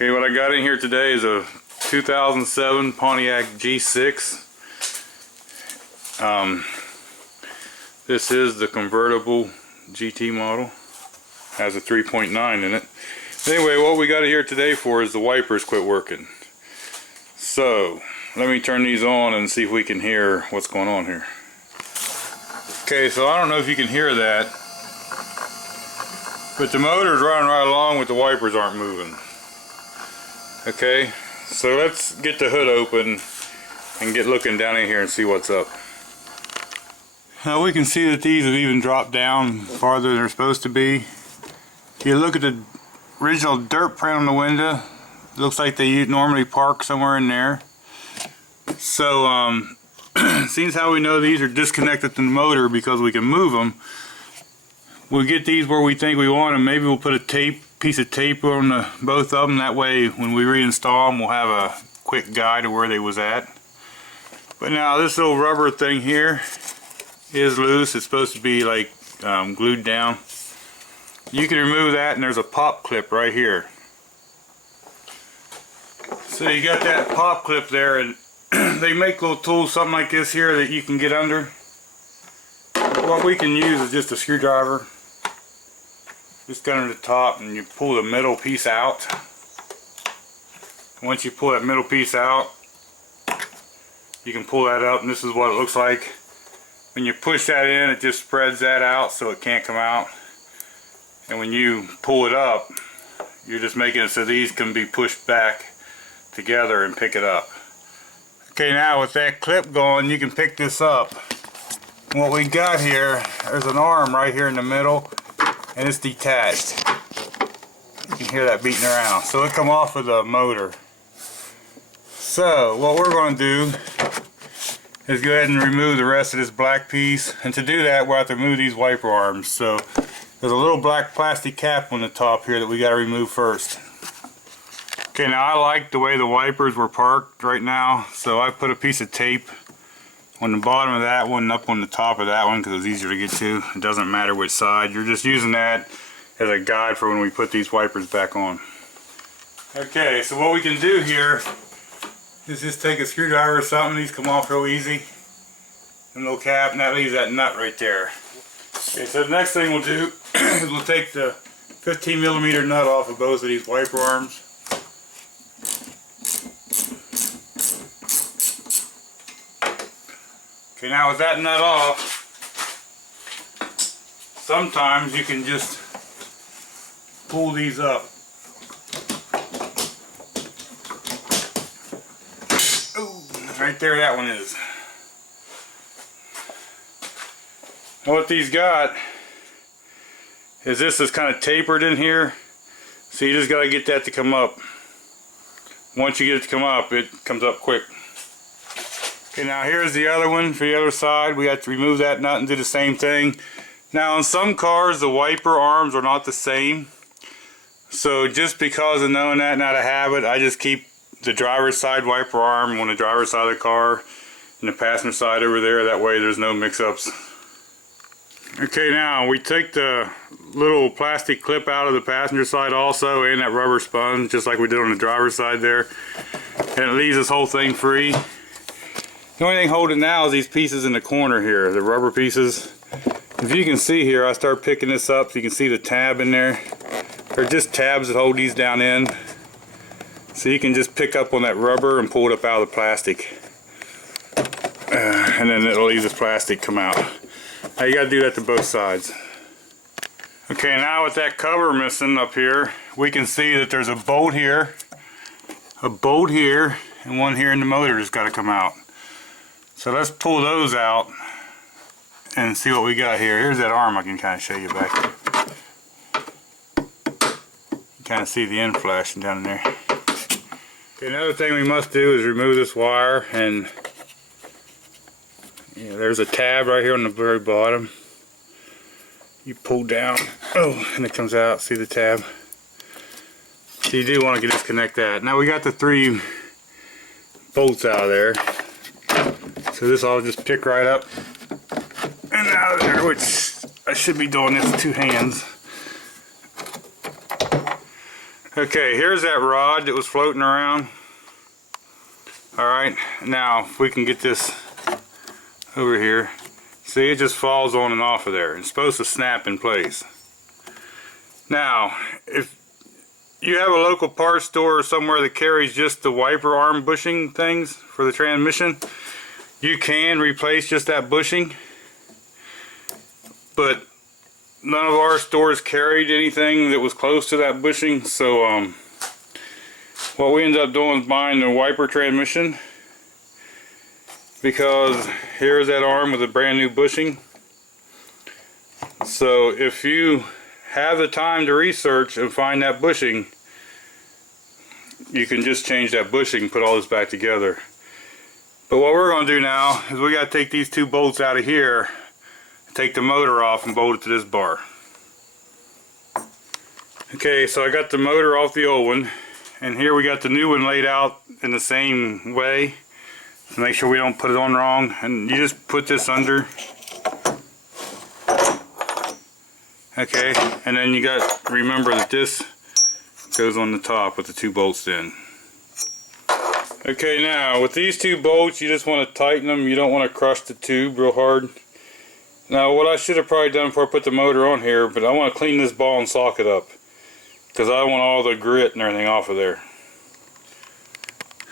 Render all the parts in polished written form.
Okay, what I got in here today is a 2007 Pontiac G6. This is the convertible GT model. Has a 3.9 in it. Anyway, what we got here today for is the wipers quit working. So, let me turn these on and see if we can hear what's going on here. Okay, so I don't know if you can hear that, but the motor's running right along with the wipers aren't moving. Okay, so let's get the hood open and get looking down in here and see what's up. Now we can see that these have even dropped down farther than they're supposed to be. If you look at the original dirt print on the window, it looks like they normally park somewhere in there. So seems how we know these are disconnected from the motor because we can move them. We'll get these where we think we want them. Maybe we'll put a piece of tape on both of them. That way when we reinstall them, we'll have a quick guide to where they was at. But now this little rubber thing here is loose. It's supposed to be like glued down. You can remove that, and there's a pop clip right here. So you got that pop clip there, and they make little tools, something like this here, that you can get under. What we can use is just a screwdriver. Just under the top, and you pull the middle piece out. Once you pull that middle piece out, you can pull that up, and this is what it looks like. When you push that in, it just spreads that out so it can't come out. And when you pull it up, you're just making it so these can be pushed back together and pick it up. Okay, now with that clip going, you can pick this up. What we got here, there's an arm right here in the middle, and it's detached. You can hear that beating around. So it come off of the motor. So what we're going to do is go ahead and remove the rest of this black piece. And to do that, we'll have to remove these wiper arms. So there's a little black plastic cap on the top here that we got to remove first. Okay, now I like the way the wipers were parked right now, so I put a piece of tape on the bottom of that one and up on the top of that one because it's easier to get to. It doesn't matter which side. You're just using that as a guide for when we put these wipers back on. Okay, so what we can do here is just take a screwdriver or something. These come off real easy. And a little cap, and that leaves that nut right there. Okay, so the next thing we'll do is we'll take the 15mm nut off of both of these wiper arms. Okay, now with that nut off, sometimes you can just pull these up. Ooh, right there that one is. And what these got is this is kind of tapered in here, so you just got to get that to come up. Once you get it to come up, it comes up quick. Okay, now here's the other one for the other side. We have to remove that nut and do the same thing. Now on some cars the wiper arms are not the same, so just because of knowing that, not a habit, I just keep the driver's side wiper arm on the driver's side of the car and the passenger side over there. That way there's no mix-ups. Okay, now we take the little plastic clip out of the passenger side also, and that rubber sponge, just like we did on the driver's side there, and it leaves this whole thing free. The only thing holding it now is these pieces in the corner here, the rubber pieces. If you can see here, I start picking this up so you can see the tab in there. They're just tabs that hold these down in. So you can just pick up on that rubber and pull it up out of the plastic. And then it'll leave this plastic come out. Now you got to do that to both sides. Okay, now with that cover missing up here, we can see that there's a bolt here, and one here in the motor that's got to come out. So let's pull those out and see what we got here. Here's that arm. I can kind of show you back here. You kind of see the end flashing down in there. Okay, another thing we must do is remove this wire, and there's a tab right here on the very bottom. You pull down, and it comes out. See the tab? So you do want to disconnect that. Now we got the 3 bolts out of there. So this I'll just pick right up and out of there, which I should be doing this with 2 hands. Okay, here's that rod that was floating around. Alright, now if we can get this over here. See, it just falls on and off of there. It's supposed to snap in place. Now, if you have a local parts store or somewhere that carries just the wiper arm bushing things for the transmission, you can replace just that bushing. But none of our stores carried anything that was close to that bushing, so what we ended up doing is buying the wiper transmission, because here's that arm with a brand new bushing. So if you have the time to research and find that bushing, you can just change that bushing and put all this back together. But what we're going to do now is we got to take these two bolts out of here, take the motor off and bolt it to this bar. Okay, so I got the motor off the old one, and here we got the new one laid out in the same way to make sure we don't put it on wrong. And you just put this under. Okay, and then you got to remember that this goes on the top with the two bolts in. Okay, now with these two bolts, you just want to tighten them. You don't want to crush the tube real hard. Now what I should have probably done before I put the motor on here, but I want to clean this ball and socket up, because I want all the grit and everything off of there.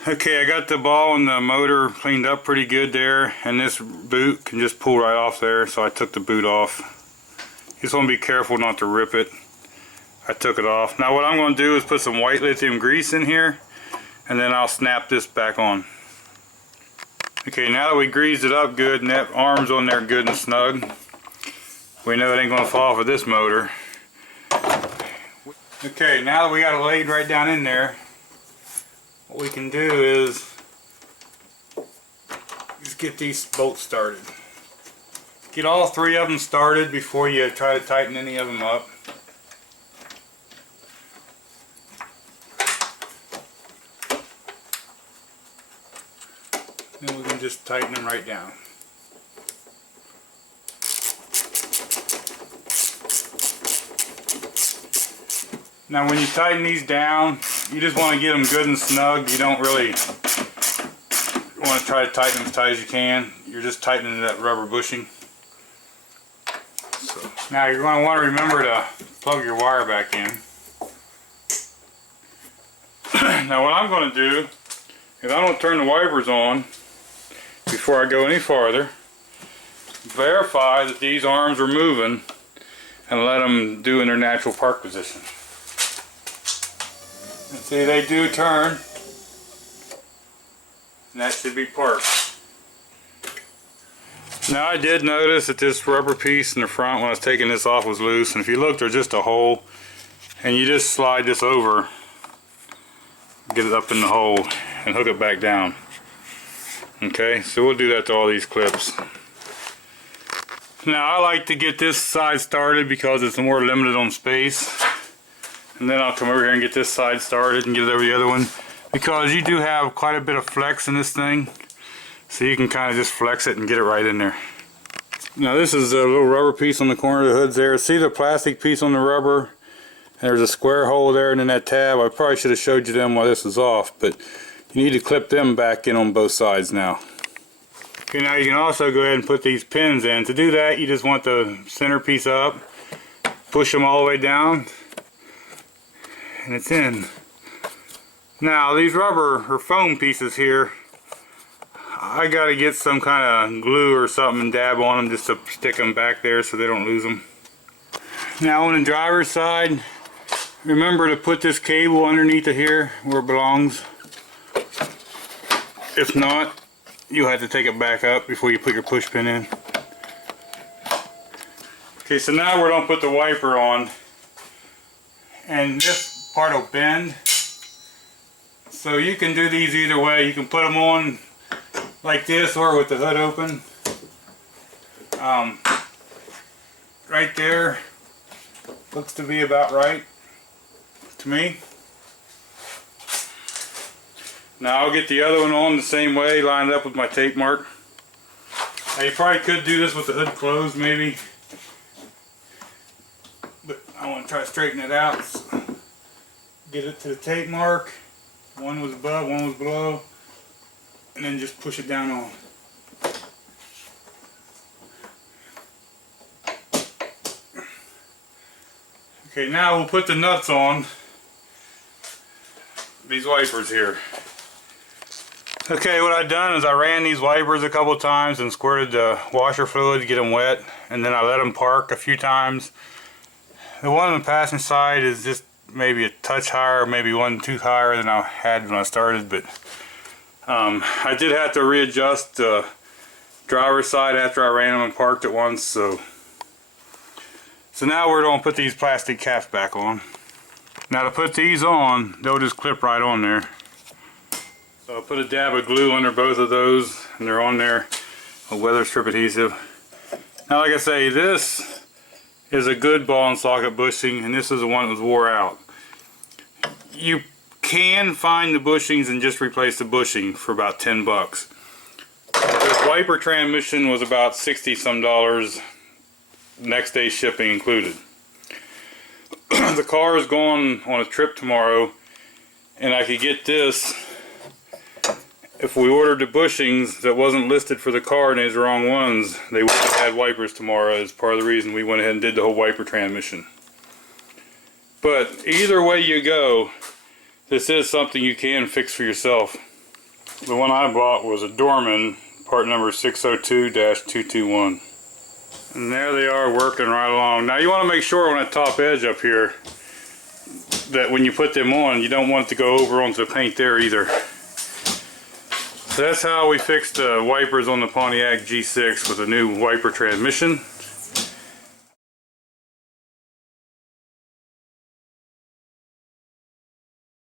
Okay, I got the ball and the motor cleaned up pretty good there, and this boot can just pull right off there, so I took the boot off. You just want to be careful not to rip it. I took it off. Now what I'm going to do is put some white lithium grease in here, and then I'll snap this back on. Okay, now that we greased it up good and that arm's on there good and snug, we know it ain't going to fall off of this motor. Okay, now that we got it laid right down in there, what we can do is just get these bolts started. Get all three of them started before you try to tighten any of them up. Then we can just tighten them right down. Now when you tighten these down, you just want to get them good and snug. You don't really want to try to tighten them as tight as you can. You're just tightening that rubber bushing. So now you're going to want to remember to plug your wire back in. Now what I'm going to do is I'm going to turn the wipers on before I go any farther. Verify that these arms are moving and let them do in their natural park position. And see, they do turn, and that should be parked. Now I did notice that this rubber piece in the front when I was taking this off was loose, and if you look, there's just a hole, and you just slide this over, get it up in the hole, and hook it back down. Okay, so we'll do that to all these clips. Now I like to get this side started because it's more limited on space. And then I'll come over here and get this side started and get it over the other one, because you do have quite a bit of flex in this thing, so you can kind of just flex it and get it right in there. Now this is a little rubber piece on the corner of the hoods there. See the plastic piece on the rubber? There's a square hole there, and then that tab. I probably should have showed you them while this was off, but you need to clip them back in on both sides now. Okay, now you can also go ahead and put these pins in. To do that, you just want the center piece up, push them all the way down, and it's in. Now these rubber or foam pieces here, I gotta get some kind of glue or something and dab on them just to stick them back there so they don't lose them. Now on the driver's side, remember to put this cable underneath of here where it belongs. If not, you'll have to take it back up before you put your push pin in. Okay, so now we're going to put the wiper on, and this part will bend, so you can do these either way. You can put them on like this or with the hood open. Right there looks to be about right to me. Now I'll get the other one on the same way, lined up with my tape mark. Now you probably could do this with the hood closed maybe, but I want to try to straighten it out. get it to the tape mark. One was above, one was below, and then just push it down on. Okay, now we'll put the nuts on these wipers here. Okay, what I've done is I ran these wipers a couple of times and squirted the washer fluid to get them wet, and then I let them park a few times. The one on the passenger side is just maybe a touch higher, maybe one too higher than I had when I started, but I did have to readjust the driver's side after I ran them and parked it once, so now we're going to put these plastic caps back on. Now to put these on, they'll just clip right on there. So I'll put a dab of glue under both of those, and they're on there, a weather strip adhesive. Now like I say, this is a good ball and socket bushing, and this is the one that was wore out. You can find the bushings and just replace the bushing for about 10 bucks. This wiper transmission was about 60 some dollars, next day shipping included. The car is going on a trip tomorrow, and I could get this if we ordered the bushings that wasn't listed for the car and these are the wrong ones. They would have had wipers tomorrow, as part of the reason we went ahead and did the whole wiper transmission. But either way you go, this is something you can fix for yourself. The one I bought was a Dorman, part number 602-221. And there they are, working right along. Now you want to make sure on that top edge up here that when you put them on, you don't want it to go over onto the paint there either. So that's how we fixed the wipers on the Pontiac G6 with a new wiper transmission.